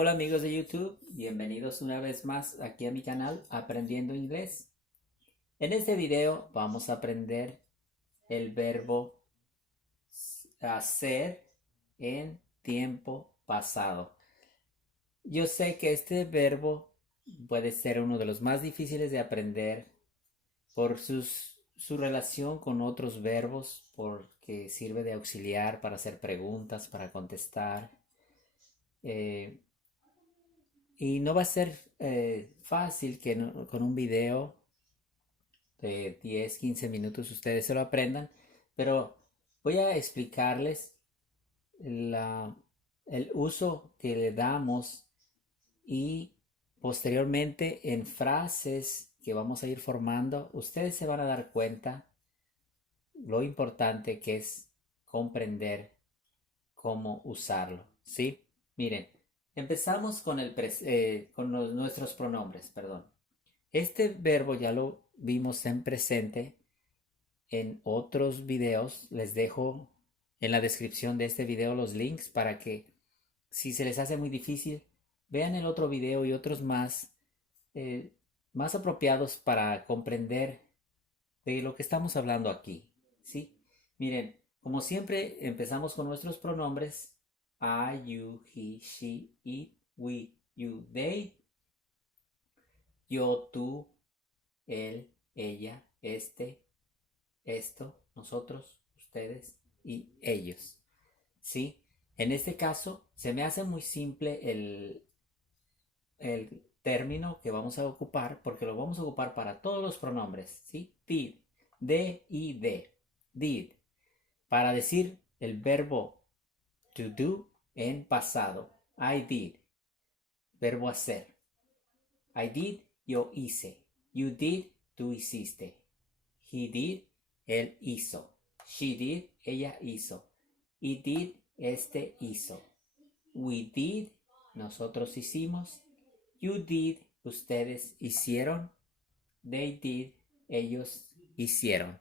Hola amigos de YouTube, bienvenidos una vez más aquí a mi canal Aprendiendo Inglés. En este video vamos a aprender el verbo hacer en tiempo pasado. Yo sé que este verbo puede ser uno de los más difíciles de aprender por su relación con otros verbos, porque sirve de auxiliar para hacer preguntas, para contestar. Eh, Y no va a ser fácil que con un video de 10, 15 minutos ustedes se lo aprendan, pero voy a explicarles la- el uso que le damos y posteriormente en frases que vamos a ir formando, ustedes se van a dar cuenta lo importante que es comprender cómo usarlo, ¿sí? Miren, empezamos con nuestros pronombres, perdón. Este verbo ya lo vimos en presente en otros videos. Les dejo en la descripción de este video los links para que si se les hace muy difícil, vean el otro video y otros eh, más apropiados para comprender de lo que estamos hablando aquí, ¿sí? Miren, como siempre empezamos con nuestros pronombres I, you, he, she, it, we, you, they, yo, tú, él, ella, este, esto, nosotros, ustedes y ellos, ¿sí? En este caso se me hace muy simple el término que vamos a ocupar porque lo vamos a ocupar para todos los pronombres, ¿sí? Did, de y de, did, para decir el verbo to do en pasado. I did, verbo hacer. I did, yo hice. You did, tú hiciste. He did, él hizo. She did, ella hizo. It did, este hizo. We did, nosotros hicimos. You did, ustedes hicieron. They did, ellos hicieron.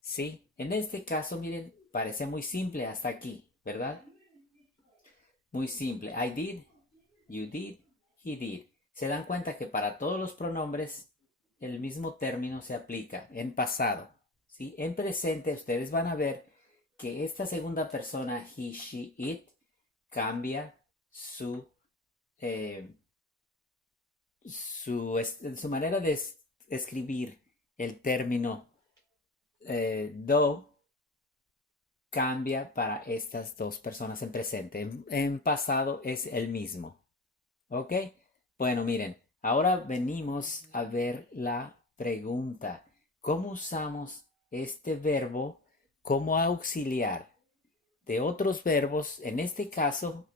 ¿Sí? En este caso, miren, parece muy simple hasta aquí, ¿verdad? Muy simple. I did, you did, he did. Se dan cuenta que para todos los pronombres el mismo término se aplica en pasado. ¿Sí? En presente ustedes van a ver que esta segunda persona, he, she, it, cambia eh, su manera de escribir el término do cambia para estas dos personas en presente. En pasado es el mismo. ¿Ok? Bueno, miren, ahora venimos a ver la pregunta. ¿Cómo usamos este verbo como auxiliar de otros verbos? En este caso,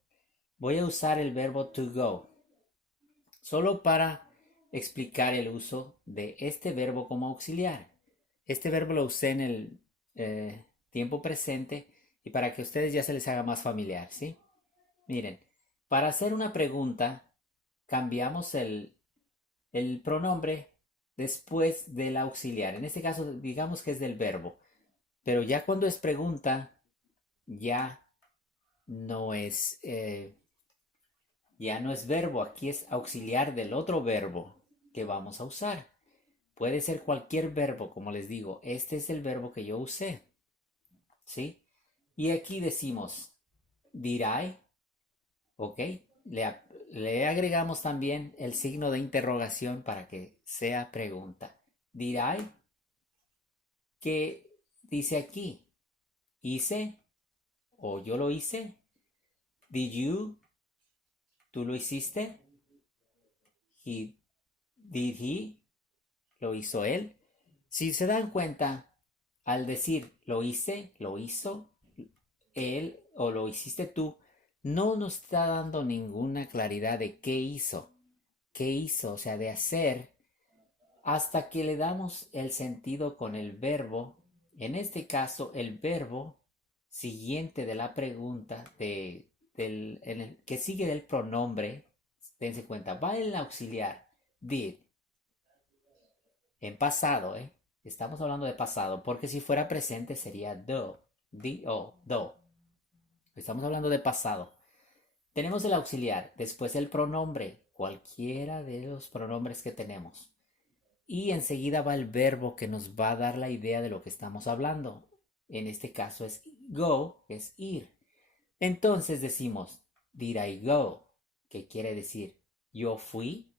voy a usar el verbo to go, solo para explicar el uso de este verbo como auxiliar. Este verbo lo usé en el tiempo presente y para que a ustedes ya se les haga más familiar, ¿sí? Miren, para hacer una pregunta, cambiamos el pronombre después del auxiliar. En este caso, digamos que es del verbo. Pero ya cuando es pregunta, ya no es, eh, ya no es verbo. Aquí es auxiliar del otro verbo que vamos a usar. Puede ser cualquier verbo, como les digo. Este es el verbo que yo usé. ¿Sí? Y aquí decimos, did I, ¿ok? Le agregamos también el signo de interrogación para que sea pregunta. Did I, ¿qué dice aquí? ¿Hice o yo lo hice? Did you, ¿tú lo hiciste? He, did he, ¿lo hizo él? Si se dan cuenta, al decir lo hice, lo hizo él o lo hiciste tú, no nos está dando ninguna claridad de qué hizo, o sea, de hacer, hasta que le damos el sentido con el verbo, en este caso el verbo siguiente de la pregunta, que sigue del pronombre, dense cuenta, va en el auxiliar, did, en pasado, ¿eh? Estamos hablando de pasado, porque si fuera presente sería do, do. Estamos hablando de pasado. tenemos el auxiliar, después el pronombre, cualquiera de los pronombres que tenemos. Y enseguida va el verbo que nos va a dar la idea de lo que estamos hablando. En este caso es go, que es ir. Entonces decimos, did I go? ¿Qué quiere decir? Yo fui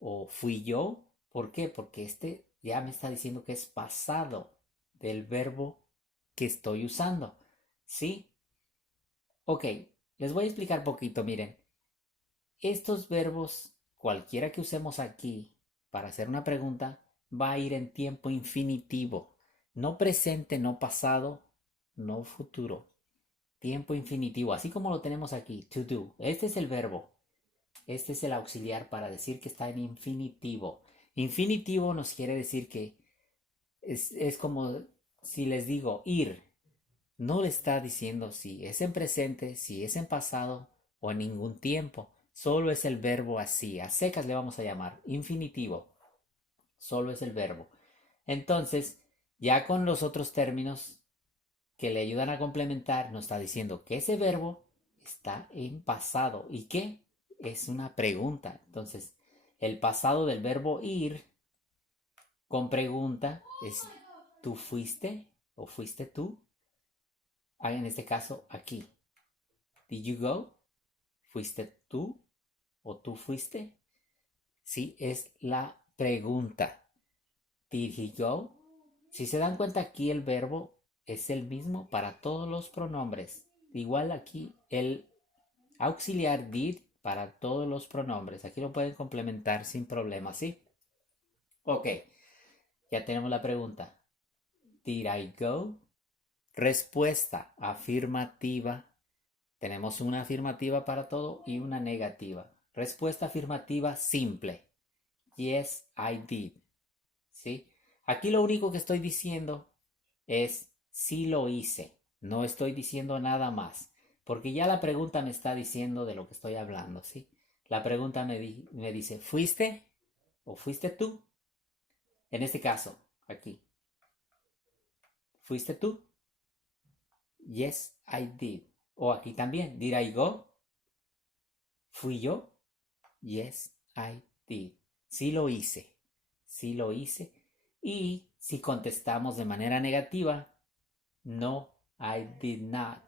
o fui yo. ¿Por qué? Porque este ya me está diciendo que es pasado del verbo que estoy usando. ¿Sí? Ok, les voy a explicar poquito, miren. Estos verbos, cualquiera que usemos aquí para hacer una pregunta, va a ir en tiempo infinitivo. No presente, no pasado, no futuro. Tiempo infinitivo, así como lo tenemos aquí, to do. Este es el verbo. Este es el auxiliar para decir que está en infinitivo. Infinitivo nos quiere decir que es como si les digo ir. No le está diciendo si es en presente, si es en pasado o en ningún tiempo. Solo es el verbo así. A secas le vamos a llamar infinitivo. Solo es el verbo. Entonces, ya con los otros términos que le ayudan a complementar, nos está diciendo que ese verbo está en pasado y que es una pregunta. Entonces, el pasado del verbo ir con pregunta es ¿tú fuiste o fuiste tú? En este caso, aquí. Did you go? ¿Fuiste tú o tú fuiste? Sí, es la pregunta. Did he go? Si se dan cuenta aquí el verbo es el mismo para todos los pronombres. Igual aquí el auxiliar did para todos los pronombres. Aquí lo pueden complementar sin problema, ¿sí? Ok, ya tenemos la pregunta. Did I go? Respuesta afirmativa. Tenemos una afirmativa para todo y una negativa. Respuesta afirmativa simple. Yes, I did. ¿Sí? Aquí lo único que estoy diciendo es sí lo hice. No estoy diciendo nada más. Porque ya la pregunta me está diciendo de lo que estoy hablando, ¿sí? La pregunta me dice, ¿fuiste o fuiste tú? En este caso, aquí. ¿Fuiste tú? Yes, I did. O aquí también, did I go? ¿Fui yo? Yes, I did. Sí lo hice. Sí lo hice. Y si contestamos de manera negativa, no, I did not.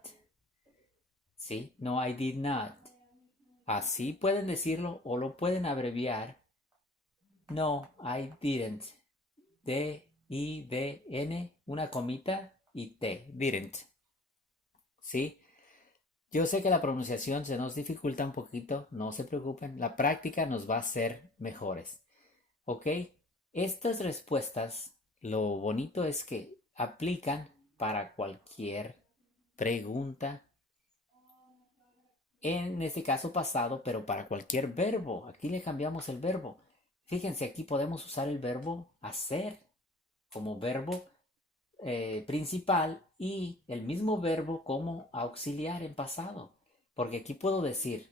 ¿Sí? No, I did not. Así pueden decirlo o lo pueden abreviar. No, I didn't. D-I-D-N, una comita y T. Didn't. ¿Sí? Yo sé que la pronunciación se nos dificulta un poquito, no se preocupen, la práctica nos va a hacer mejores. ¿Ok? Estas respuestas, lo bonito es que aplican para cualquier pregunta, en este caso pasado, pero para cualquier verbo. Aquí le cambiamos el verbo. Fíjense, aquí podemos usar el verbo hacer como verbo principal y el mismo verbo como auxiliar en pasado. Porque aquí puedo decir,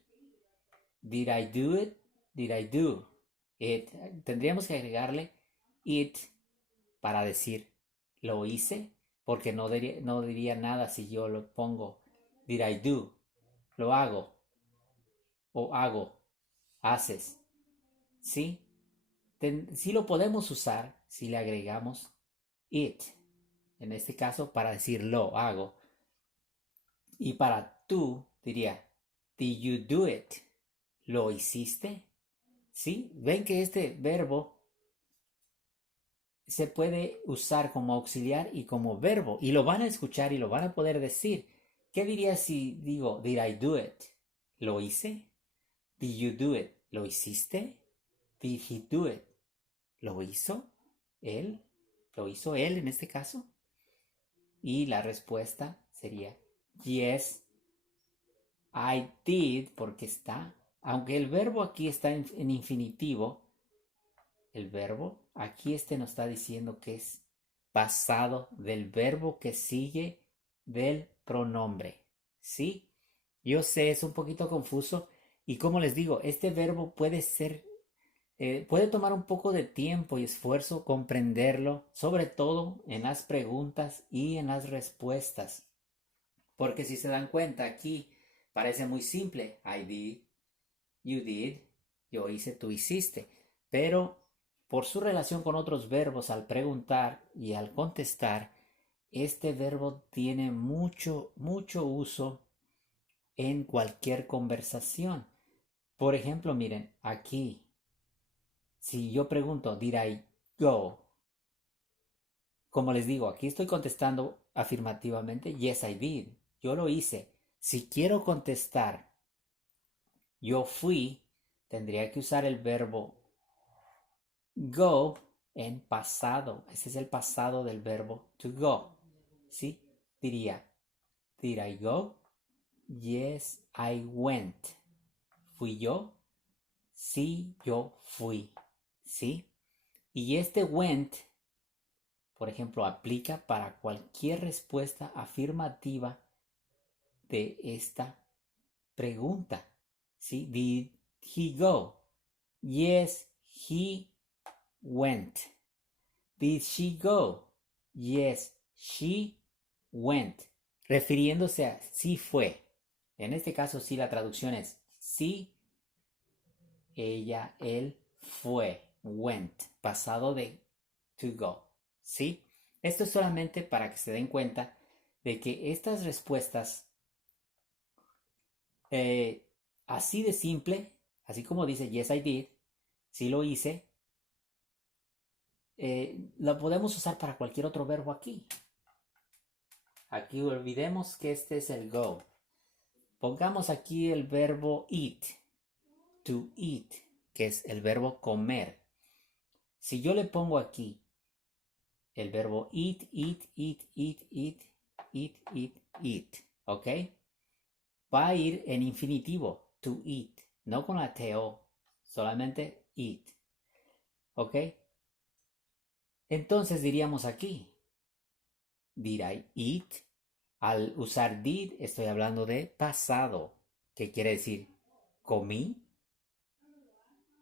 did I do it? Did I do it? Tendríamos que agregarle it para decir, lo hice, porque no diría nada si yo lo pongo, did I do? Lo hago, o hago, haces, ¿sí? Sí lo podemos usar si le agregamos it, en este caso para decir lo hago. Y para tú diría, did you do it? ¿Lo hiciste? ¿Sí? Ven que este verbo se puede usar como auxiliar y como verbo. Y lo van a escuchar y lo van a poder decir. ¿Qué diría si digo, did I do it? ¿Lo hice? Did you do it? ¿Lo hiciste? Did he do it? ¿Lo hizo? ¿Él? ¿Lo hizo él en este caso? Y la respuesta sería, yes, I did, porque está, aunque el verbo aquí está en infinitivo, el verbo, aquí nos está diciendo que es pasado del verbo que sigue del pronombre. ¿Sí? Yo sé, es un poquito confuso y como les digo, este verbo puede ser, puede tomar un poco de tiempo y esfuerzo comprenderlo, sobre todo en las preguntas y en las respuestas. Porque si se dan cuenta aquí, Parece muy simple. I did, you did, yo hice, tú hiciste. Pero por su relación con otros verbos al preguntar y al contestar, este verbo tiene mucho uso en cualquier conversación. Por ejemplo, miren, aquí, si yo pregunto, did I go? Como les digo, aquí estoy contestando afirmativamente, yes, I did. Yo lo hice. Si quiero contestar, yo fui, tendría que usar el verbo go en pasado. Ese es el pasado del verbo to go. ¿Sí? Diría, did I go? Yes, I went. ¿Fui yo? Sí, yo fui. ¿Sí? Y este went, por ejemplo, aplica para cualquier respuesta afirmativa de esta pregunta. ¿Sí? Did he go? Yes, he went. Did she go? Yes, she went. Refiriéndose a sí fue. En este caso, sí, la traducción es sí, ella, él fue. Went. Pasado de to go. ¿Sí? Esto es solamente para que se den cuenta de que estas respuestas, así de simple, así como dice yes I did, sí lo hice, lo podemos usar para cualquier otro verbo aquí. Aquí olvidemos que este es el go. Pongamos aquí el verbo eat, to eat, que es el verbo comer. Si yo le pongo aquí el verbo eat, eat, eat, eat, eat, eat, eat, eat, ¿ok? Va a ir en infinitivo, to eat, no con la TO, solamente eat, ¿ok? Entonces diríamos aquí, did I eat? Al usar did estoy hablando de pasado, que quiere decir comí,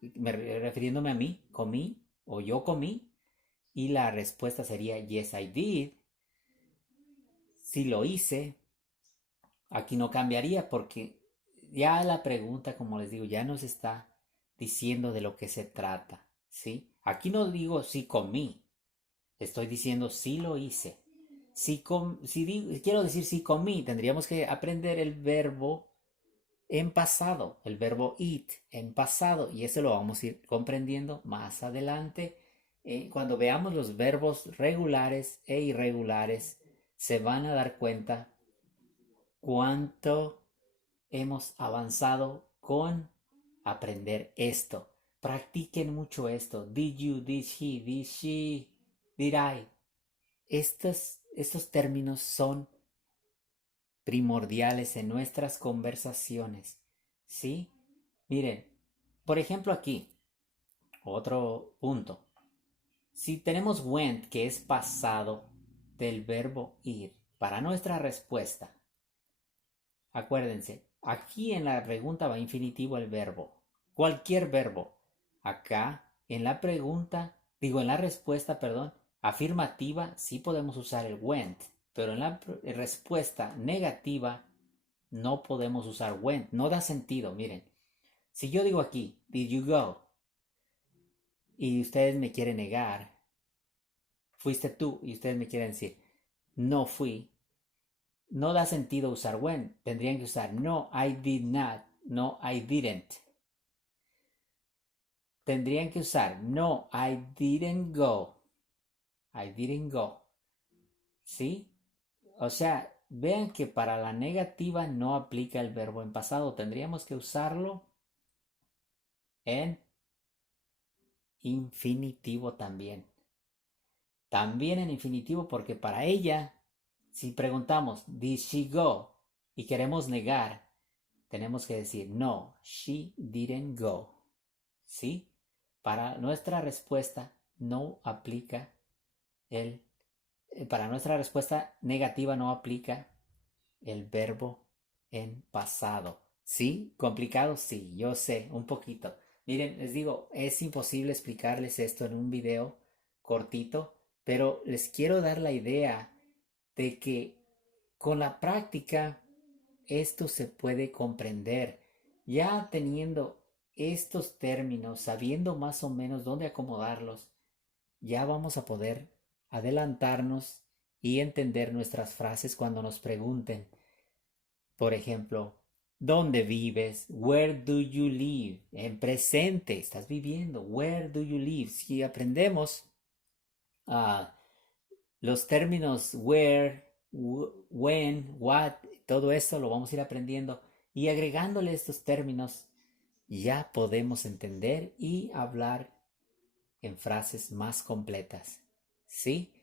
refiriéndome a mí, comí o yo comí, y la respuesta sería yes I did. Si lo hice, aquí no cambiaría porque ya la pregunta, como les digo, ya nos está diciendo de lo que se trata, ¿sí? Aquí no digo si comí, estoy diciendo si lo hice. Si quiero decir si comí, tendríamos que aprender el verbo en pasado, el verbo eat en pasado, y eso lo vamos a ir comprendiendo más adelante. Cuando veamos los verbos regulares e irregulares, se van a dar cuenta cuánto hemos avanzado con aprender esto. Practiquen mucho esto. Did you, did he, did she, did I. Estos términos son primordiales en nuestras conversaciones. ¿Sí? Miren, por ejemplo aquí, otro punto. Si tenemos went, que es pasado del verbo ir, para nuestra respuesta, acuérdense, aquí en la pregunta va infinitivo el verbo. Cualquier verbo. Acá, en la pregunta, en la respuesta, perdón, afirmativa, sí podemos usar el went, pero en la respuesta negativa no podemos usar went. No da sentido, miren. Si yo digo aquí, did you go? Y ustedes me quieren negar, fuiste tú, y ustedes me quieren decir, no fui, no da sentido usar when. Tendrían que usar no, I did not, no, I didn't. Tendrían que usar no, I didn't go. I didn't go. ¿Sí? O sea, vean que para la negativa no aplica el verbo en pasado. Tendríamos que usarlo en infinitivo también. También en infinitivo porque para ella, si preguntamos, did she go? Y queremos negar, tenemos que decir, no, she didn't go. ¿Sí? Para nuestra respuesta no aplica para nuestra respuesta negativa no aplica el verbo en pasado. ¿Sí? ¿Complicado? Sí, yo sé, un poquito. Miren, les digo, es imposible explicarles esto en un video cortito, pero les quiero dar la idea de que con la práctica esto se puede comprender. Ya teniendo estos términos, sabiendo más o menos dónde acomodarlos, ya vamos a poder adelantarnos y entender nuestras frases cuando nos pregunten. Por ejemplo, ¿dónde vives? Where do you live? En presente, estás viviendo. Where do you live? Si aprendemos los términos where, when, what, todo esto lo vamos a ir aprendiendo y agregándole estos términos ya podemos entender y hablar en frases más completas. ¿Sí?